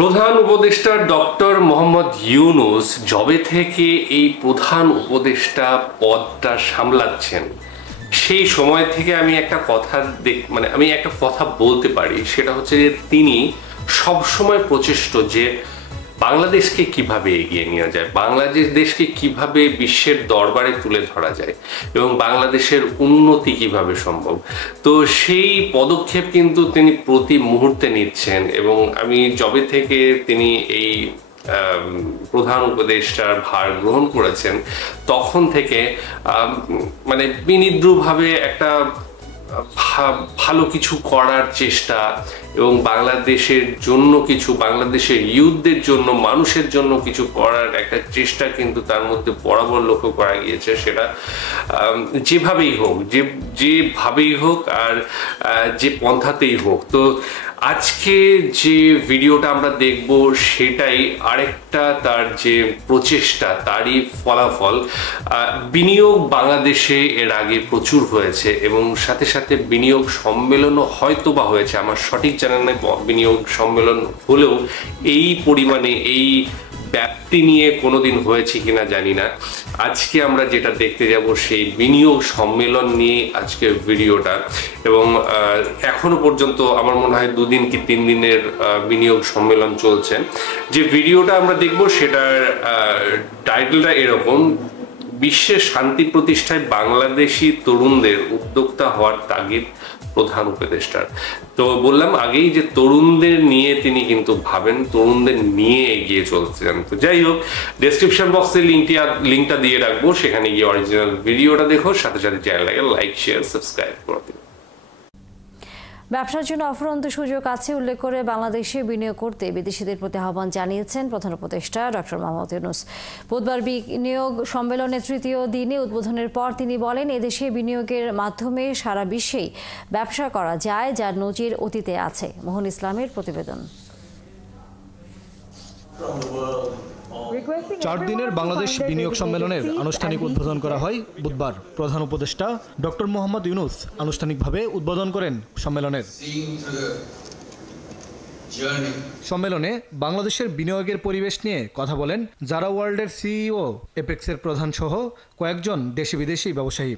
প্রধান উপদেষ্টা ডক্টর মোহাম্মদ ইউনূস যবে থেকে এই প্রধান উপদেষ্টা পদটা সামলাচ্ছেন সেই সময় থেকে আমি একটা কথা বলতে পারি, সেটা হচ্ছে যে তিনি সবসময় প্রচেষ্ট যে বাংলাদেশকে কিভাবে এগিয়ে নেওয়া যায়, বাংলাদেশকে কিভাবে বিশ্বের দরবারে তুলে ধরা যায় এবং বাংলাদেশের উন্নতি কিভাবে সম্ভব। তো সেই পদক্ষেপ কিন্তু তিনি প্রতি মুহূর্তে নিচ্ছেন এবং আমি যবে থেকে তিনি এই প্রধান উপদেষ্টার ভার গ্রহণ করেছেন তখন থেকে বিনিদ্রভাবে একটা ভালো কিছু করার চেষ্টা এবং বাংলাদেশের ইউথদের জন্য, মানুষের জন্য কিছু করার একটা চেষ্টা কিন্তু তার মধ্যে বরাবর লক্ষ্য করা গিয়েছে। সেটা যেভাবেই হোক আর যে পন্থাতেই হোক। তো আজকে যে ভিডিওটা আমরা দেখব সেটাই আরেকটা তার যে প্রচেষ্টা, তারই ফলাফল। বিনিয়োগ বাংলাদেশে এর আগে প্রচুর হয়েছে এবং সাথে সাথে বিনিয়োগ সম্মেলনও হয়তোবা হয়েছে, আমার সঠিক জানা নেই বিনিয়োগ সম্মেলন হলেও এই পরিমাণে এই ব্যাপ্তি নিয়ে কোনোদিন হয়েছে কিনা জানি না। আজকে আমরা যেটা দেখতে যাব সেই বিনিয়োগ সম্মেলন নিয়ে আজকের ভিডিওটা, এবং এখনো পর্যন্ত আমার মনে হয় 2 দিন কি 3 দিনের বিনিয়োগ সম্মেলন চলছে। যে ভিডিওটা আমরা দেখব সেটার টাইটেলটা এরকম: বিশ্বের শান্তি প্রতিষ্ঠায় বাংলাদেশি তরুণদের উদ্যোক্তা হওয়ার তাগিদ প্রধান উপদেষ্টার। তো বললাম আগেই যে তরুণদের নিয়ে তিনি কিন্তু ভাবেন, তরুণদের নিয়ে এগিয়ে চলছেন। তো যাই হোক, ডেসক্রিপশন বক্সে লিঙ্কটা দিয়ে রাখবো, সেখানে গিয়ে অরিজিনাল ভিডিওটা দেখো, সাথে সাথে চ্যানেলটাকে লাইক, শেয়ার, সাবস্ক্রাইব করে দিন। ব্যবসার জন্য অফুরন্ত সুযোগ আছে উল্লেখ করে বাংলাদেশে বিনিয়োগ করতে বিদেশিদের প্রতি আহ্বান জানিয়েছেন প্রধান উপদেষ্টা ডক্টর মোহাম্মদ ইউনূস। বুধবার বিনিয়োগ সম্মেলনের তৃতীয় দিনে উদ্বোধনের পর তিনি বলেন, এদেশে বিনিয়োগের মাধ্যমে সারা বিশ্বেই ব্যবসা করা যায়, যার নজির অতীতে আছে। মোহন ইসলামের প্রতিবেদন। 4 দিনের বাংলাদেশ বিনিয়োগ সম্মেলনের আনুষ্ঠানিক উদ্বোধন করা হয় বুধবার। প্রধান উপদেষ্টা ডক্টর মোহাম্মদ ইউনূস আনুষ্ঠানিকভাবে উদ্বোধন করেন সম্মেলনে বাংলাদেশের বিনিয়োগের পরিবেশ নিয়ে কথা বলেন জারা ওয়ার্ল্ডের সিইও, এপেক্সের প্রধান সহ কয়েকজন দেশি বিদেশি ব্যবসায়ী।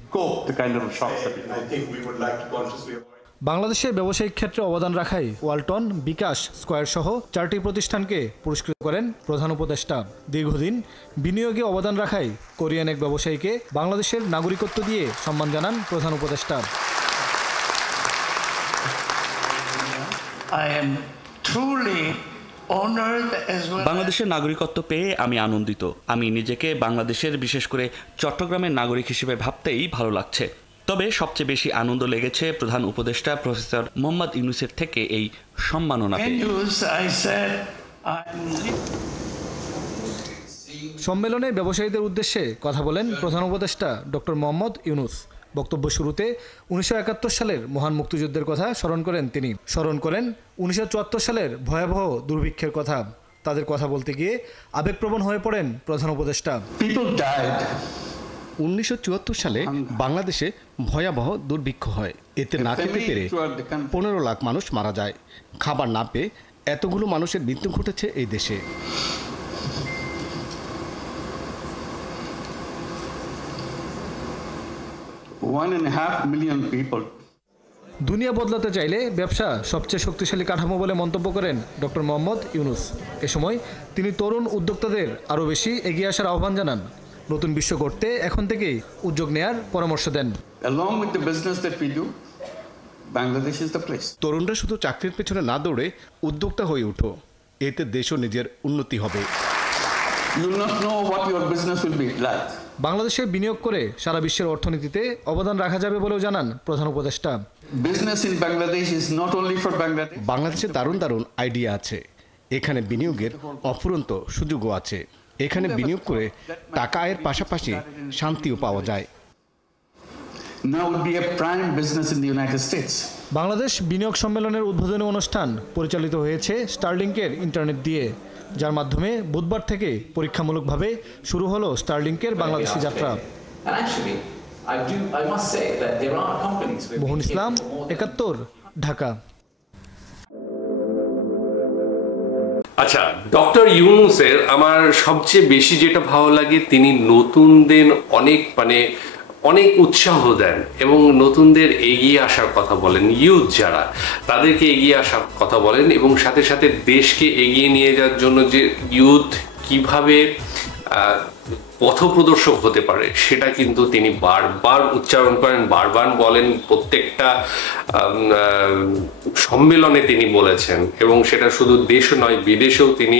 বাংলাদেশের ব্যবসায়িক ক্ষেত্রে অবদান রাখায় ওয়ালটন, বিকাশ, স্কয়ার সহ 4টি প্রতিষ্ঠানকে পুরস্কৃত করেন প্রধান উপদেষ্টা। দীর্ঘদিন বিনিয়োগে অবদান রাখায় কোরিয়ান এক ব্যবসায়ীকে বাংলাদেশের নাগরিকত্ব দিয়ে সম্মান জানান প্রধান উপদেষ্টা। বাংলাদেশের নাগরিকত্ব পেয়ে আমি আনন্দিত। আমি নিজেকে বাংলাদেশের, বিশেষ করে চট্টগ্রামের নাগরিক হিসেবে ভাবতেই ভালো লাগছে। তবে সবচেয়ে বেশি আনন্দ লেগেছে প্রধান উপদেষ্টা প্রফেসর মোহাম্মদ ইউনূসের থেকে এই সম্মাননা পেয়ে। সম্মেলনে ব্যবসায়ীদের উদ্দেশ্যে কথা বলেন প্রধান উপদেষ্টা ডক্টর মোহাম্মদ ইউনূস। বক্তব্য শুরুতে 1971 সালের মহান মুক্তিযুদ্ধের কথা স্মরণ করেন তিনি। স্মরণ করেন 1974 সালের ভয়াবহ দুর্ভিক্ষের কথা। তাদের কথা বলতে গিয়ে আবেগপ্রবণ হয়ে পড়েন প্রধান উপদেষ্টা। 1974 সালে বাংলাদেশে ভয়াবহ দুর্ভিক্ষ হয়। এতে না খেতে পেরে 15 লাখ মানুষ মারা যায়। খাবার না পেয়ে এতগুলো মানুষের মৃত্যু ঘটেছে এই দেশে। দুনিয়া বদলাতে চাইলে ব্যবসা সবচেয়ে শক্তিশালী কাঠামো বলে মন্তব্য করেন ডক্টর মোহাম্মদ ইউনূস। এ সময় তিনি তরুণ উদ্যোক্তাদের আরও বেশি এগিয়ে আসার আহ্বান জানান। নতুন বিশ্ব গড়তে এখন থেকেই উদ্যোগ নেয়ার পরামর্শ দেন। তরুণরা শুধু চাকরির পেছনে না দৌড়ে উদ্যোক্তা হয়ে ওঠো, এতে দেশও নিজের উন্নতি হবে। বাংলাদেশে বিনিয়োগ করে সারা বিশ্বের অর্থনীতিতে অবদান রাখা যাবে বলেও জানান প্রধান উপদেষ্টা। বাংলাদেশে দারুণ দারুণ আইডিয়া আছে। এখানে বিনিয়োগের অফুরন্ত সুযোগও আছে। এখানে বিনিয়োগ করে টাকা আয়ের পাশাপাশি শান্তিও পাওয়া যায়। বাংলাদেশ বিনিয়োগ সম্মেলনের উদ্বোধনী অনুষ্ঠান পরিচালিত হয়েছে স্টারলিংকের ইন্টারনেট দিয়ে, যার মাধ্যমে বুধবার থেকে পরীক্ষামূলকভাবে শুরু হলো স্টারলিংকের বাংলাদেশি যাত্রা। মোহন ইসলাম, 71, ঢাকা। আচ্ছা, ডক্টর ইউনূসের আমার সবচেয়ে বেশি যেটা ভালো লাগে, তিনি নতুনদের অনেক উৎসাহ দেন এবং নতুনদের এগিয়ে আসার কথা বলেন, ইউথ যারা তাদেরকে এগিয়ে আসার কথা বলেন এবং সাথে সাথে দেশকে এগিয়ে নিয়ে যাওয়ার জন্য যে ইউথ কিভাবে পথপ্রদর্শক হতে পারে সেটা কিন্তু তিনি বারবার উচ্চারণ করেন, বারবার বলেন, প্রত্যেকটা সম্মেলনে তিনি বলেছেন এবং সেটা শুধু দেশ নয় বিদেশেও তিনি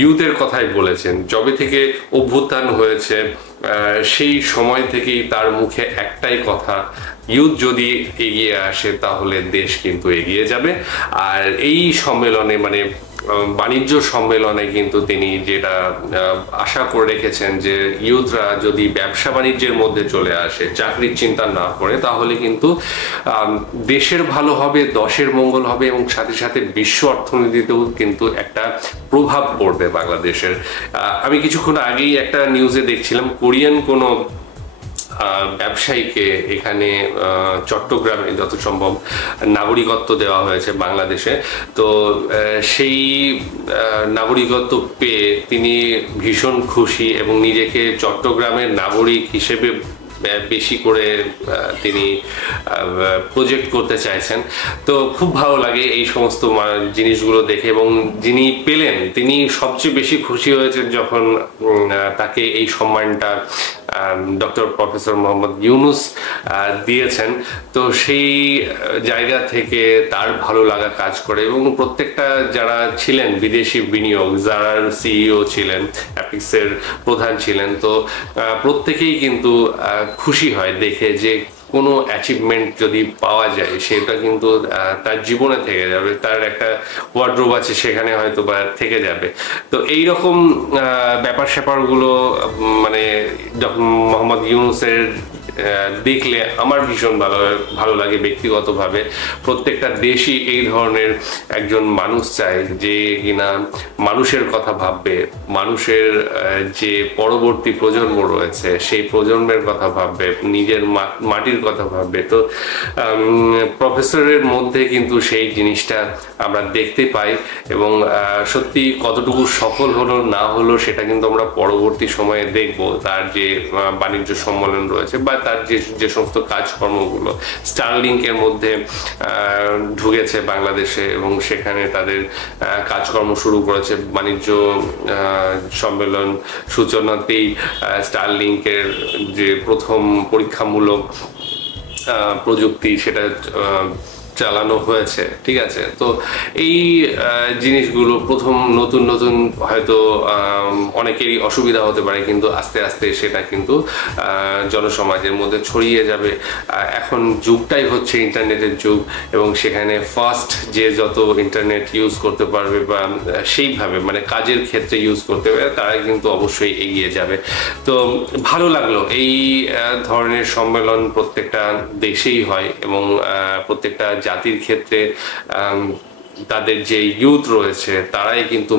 ইউথের কথাই বলেছেন। যবে থেকে অভ্যুত্থান হয়েছে সেই সময় থেকেই তার মুখে একটাই কথা, ইউথ যদি এগিয়ে আসে তাহলে দেশ কিন্তু এগিয়ে যাবে। আর এই সম্মেলনে বাণিজ্য সম্মেলনে কিন্তু তিনি যেটা আশা করে রেখেছেন যে ইউথরা যদি ব্যবসা বাণিজ্যের মধ্যে চলে আসে, চাকরির চিন্তা না করে, তাহলে কিন্তু দেশের ভালো হবে, দশের মঙ্গল হবে এবং সাথে সাথে বিশ্ব অর্থনীতিতেও কিন্তু একটা প্রভাব পড়বে বাংলাদেশের। আমি কিছুক্ষণ আগেই একটা নিউজে দেখছিলাম, কোরিয়ান কোনো ব্যবসায়ীকে এখানে চট্টগ্রামে যত সম্ভব নাগরিকত্ব দেওয়া হয়েছে বাংলাদেশে। তো সেই নাগরিকত্ব পেয়ে তিনি ভীষণ খুশি এবং নিজেকে চট্টগ্রামের নাগরিক হিসেবে বেশি করে তিনি প্রজেক্ট করতে চাইছেন। তো খুব ভালো লাগে এই সমস্ত জিনিসগুলো দেখে এবং যিনি পেলেন তিনি সবচেয়ে বেশি খুশি হয়েছেন যখন তাকে এই সম্মানটা ডক্টর প্রফেসর মোহাম্মদ ইউনূস দিয়েছেন। তো সেই জায়গা থেকে তার ভালো লাগা কাজ করে এবং প্রত্যেকটা যারা ছিলেন বিদেশি বিনিয়োগ, যারা সিইও ছিলেন, অ্যাপিক্সের প্রধান ছিলেন, তো প্রত্যেকেই কিন্তু খুশি হয় দেখে যে কোনো অ্যাচিভমেন্ট যদি পাওয়া যায় সেটা কিন্তু তার জীবনে থেকে যাবে, তার একটা ওয়ার্ড্রোব আছে সেখানে হয়তো বা থেকে যাবে। তো এইরকম ব্যাপার স্যাপারগুলো মোহাম্মদ ইউনূসের দেখলে আমার ভীষণ ভালো লাগে ব্যক্তিগতভাবে। প্রত্যেকটা দেশই এই ধরনের একজন মানুষ চায় যে কিনা মানুষের কথা ভাববে, মানুষের যে পরবর্তী প্রজন্ম রয়েছে সেই প্রজন্মের কথা ভাববে, নিজের মাটির কথা ভাববে। তো প্রফেসরের মধ্যে কিন্তু সেই জিনিসটা আমরা দেখতে পাই এবং সত্যি কতটুকু সফল হলো না হলো সেটা কিন্তু আমরা পরবর্তী সময়ে দেখব। তার যে বাণিজ্য সম্মেলন রয়েছে বা তার যে সমস্ত কাজকর্মগুলো, স্টারলিংকের মধ্যে ঢুকেছে বাংলাদেশে এবং সেখানে তাদের কাজকর্ম শুরু করেছে। বাণিজ্য সম্মেলন সূচনাতেই স্টারলিংকের যে প্রথম পরীক্ষামূলক প্রযুক্তি সেটা চালানো হয়েছে, ঠিক আছে। তো এই জিনিসগুলো প্রথম নতুন হয়তো অনেকেরই অসুবিধা হতে পারে, কিন্তু আস্তে আস্তে সেটা কিন্তু জনসমাজের মধ্যে ছড়িয়ে যাবে। এখন যুগটাই হচ্ছে ইন্টারনেটের যুগ এবং সেখানে ফার্স্ট যে যত ইন্টারনেট ইউজ করতে পারবে বা সেইভাবে কাজের ক্ষেত্রে ইউজ করতে পারবে তারাই কিন্তু অবশ্যই এগিয়ে যাবে। তো ভালো লাগলো এই ধরনের সম্মেলন প্রত্যেকটা দেশেই হয় এবং প্রত্যেকটা জাতির ক্ষেত্রে তাদের যে ইউথ রয়েছে তারাই কিন্তু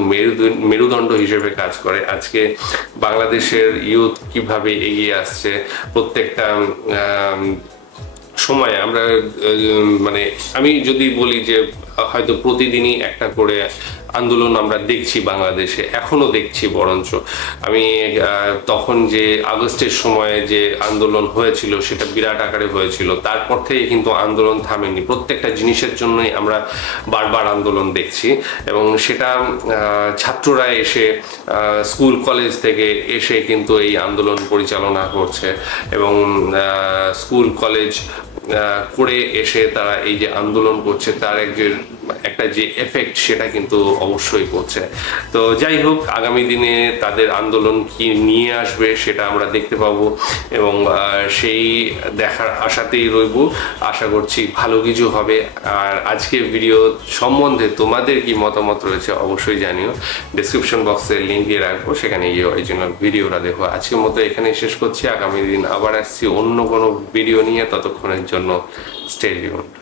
মেরুদণ্ড হিসেবে কাজ করে। আজকে বাংলাদেশের ইউথ কিভাবে এগিয়ে আসছে প্রত্যেকটা সময় আমরা আমি যদি বলি যে হয়তো প্রতিদিনই একটা করে আন্দোলন আমরা দেখছি বাংলাদেশে, এখনো দেখছি। বরঞ্চ আমি তখন যে আগস্টের সময়ে যে আন্দোলন হয়েছিল সেটা বিরাট আকারে হয়েছিল, তারপর থেকে কিন্তু আন্দোলন থামেনি। প্রত্যেকটা জিনিসের জন্যই আমরা বারবার আন্দোলন দেখছি এবং সেটা ছাত্ররা এসে স্কুল কলেজ থেকে এসে কিন্তু এই আন্দোলন পরিচালনা করছে এবং স্কুল কলেজ করে এসে তারা এই যে আন্দোলন করছে তার একটা যে এফেক্ট সেটা কিন্তু অবশ্যই করছে। তো যাই হোক, আগামী দিনে তাদের আন্দোলন কি নিয়ে আসবে সেটা আমরা দেখতে পাবো এবং সেই দেখার আশাতেই রইব। আশা করছি ভালো কিছু হবে। আর আজকের ভিডিও সম্বন্ধে তোমাদের কি মতামত রয়েছে অবশ্যই জানিও। ডেসক্রিপশন বক্সে লিঙ্ক দিয়ে রাখবো, সেখানে গিয়ে অরিজিনাল ভিডিওটা দেখো। আজকের মতো এখানেই শেষ করছি। আগামী দিন আবার আসছি অন্য কোনো ভিডিও নিয়ে। ততক্ষণের জন্য স্টে টিউনড।